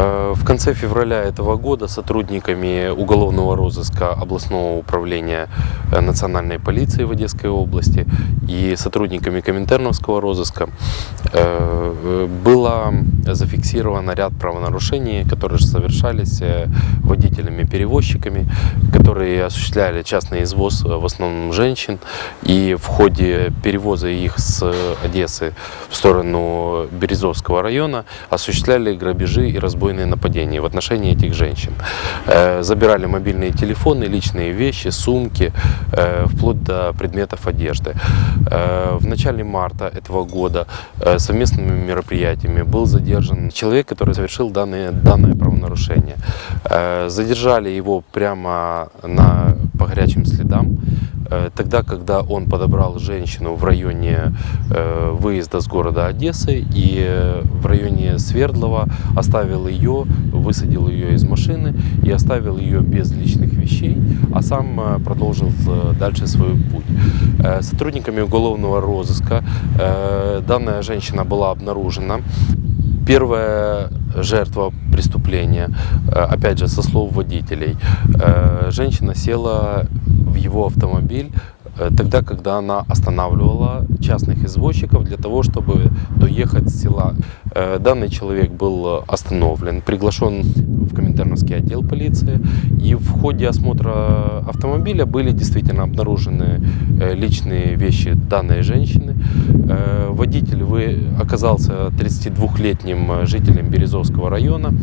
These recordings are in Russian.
Э, В конце февраля этого года сотрудниками уголовного розыска областного управления э, национальной полиции в Одесской области и сотрудниками Коминтерновского розыска э, было зафиксировано ряд правонарушений, которые совершались водителями-перевозчиками, которые осуществляли частный извоз в основном женщин и в ходе перевоза их с Одессы в сторону Березовского района осуществляли грабежи и разбойные нападения в отношении этих женщин. Э, Забирали мобильные телефоны, личные вещи, сумки, э, вплоть до предметов одежды. Э, В начале марта этого года совместными мероприятиями был задержан человек, который совершил данное, данное правонарушение. Задержали его прямо на, по горячим следам. Э, Тогда, когда он подобрал женщину в районе э, выезда с города Одессы и э, в районе Свердлова оставил ее, высадил ее из машины и оставил ее без личных вещей, а сам продолжил дальше свой путь. Сотрудниками уголовного розыска данная женщина была обнаружена. Первая жертва преступления, опять же, со слов водителей, женщина села в его автомобиль тогда, когда она останавливала частных извозчиков для того, чтобы доехать с села. Э, Данный человек был остановлен, приглашен в Коминтерновский отдел полиции, и в ходе осмотра автомобиля были действительно обнаружены э, личные вещи данной женщины. Э, Водитель вы, оказался 32-летним э, жителем Березовского района,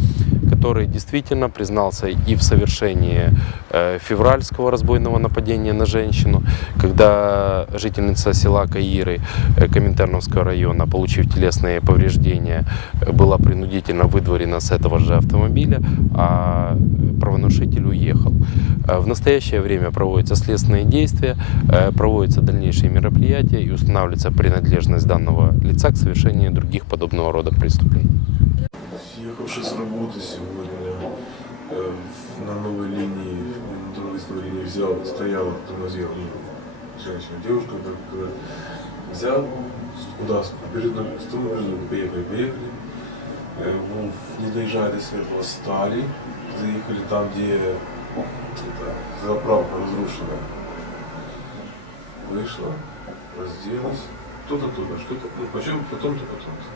который действительно признался и в совершении э, февральского разбойного нападения на женщину, когда жительница села Каиры э, Коминтерновского района, получив телесные повреждения, э, была принудительно выдворена с этого же автомобиля, а правонарушитель уехал. Э, В настоящее время проводятся следственные действия, проводятся дальнейшие мероприятия и устанавливается принадлежность данного лица к совершению других подобного рода преступлений. Ехавший с работы сегодня на новой линии, на другой линии взял, стояла, тормозила, ну, женщина, девушка, как взял, куда, перед сторону поехали, поехали, Э, не доезжая до Светлого, стали, заехали там, где это, заправка разрушенная. Вышла, разделась, кто-то туда, что-то, ну, почему потом-то, потом-то.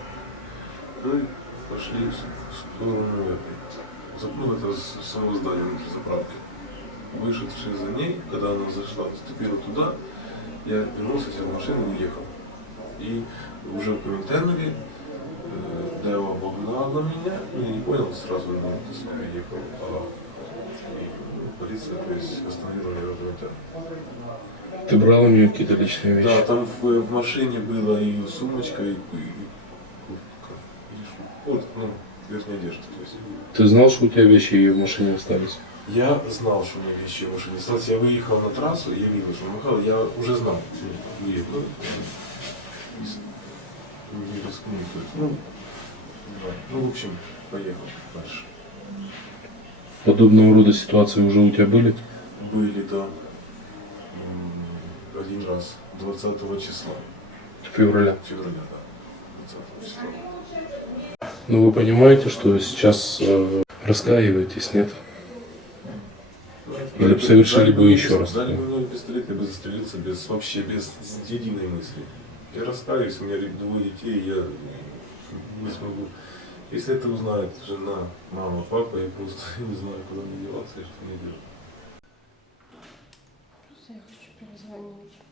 Ну и пошли в сторону этой, ну, это самого здания внутри заправки. Вышедшие за ней, когда она зашла, вступила туда, я вернулся, сел в машину и уехал. И уже в Коминтернове э, Дева обогнала меня, ну, я не понял сразу, ну, это самое, ехал, а и полиция, то есть, остановила меня в Коминтернове. Ты брал у нее какие-то личные вещи? Да, там в, в машине была ее сумочка и, и куртка. Вот, ну, верхняя одежда. То есть. Ты знал, что у тебя вещи ее в машине остались? Я знал, что у меня вещи в машине остались. Я выехал на трассу, я видел, что махал, я уже знал, выехал. Ну, не рискну. то есть, Ну, да. ну, в общем, поехал дальше. Подобного рода ситуации уже у тебя были? Были м, один раз, 20 числа, Февраля. февраля, да, 20 числа. Ну вы понимаете, что сейчас э, раскаиваетесь, нет? Или бы совершили бы еще раз? Дали бы мной пистолет, я бы застрелился без, вообще без единой мысли. Я раскаюсь, у меня двое детей, я не смогу. Если это узнает жена, мама, папа, я просто не знаю, куда мне деваться и что мне делать. Я хочу перезвонить.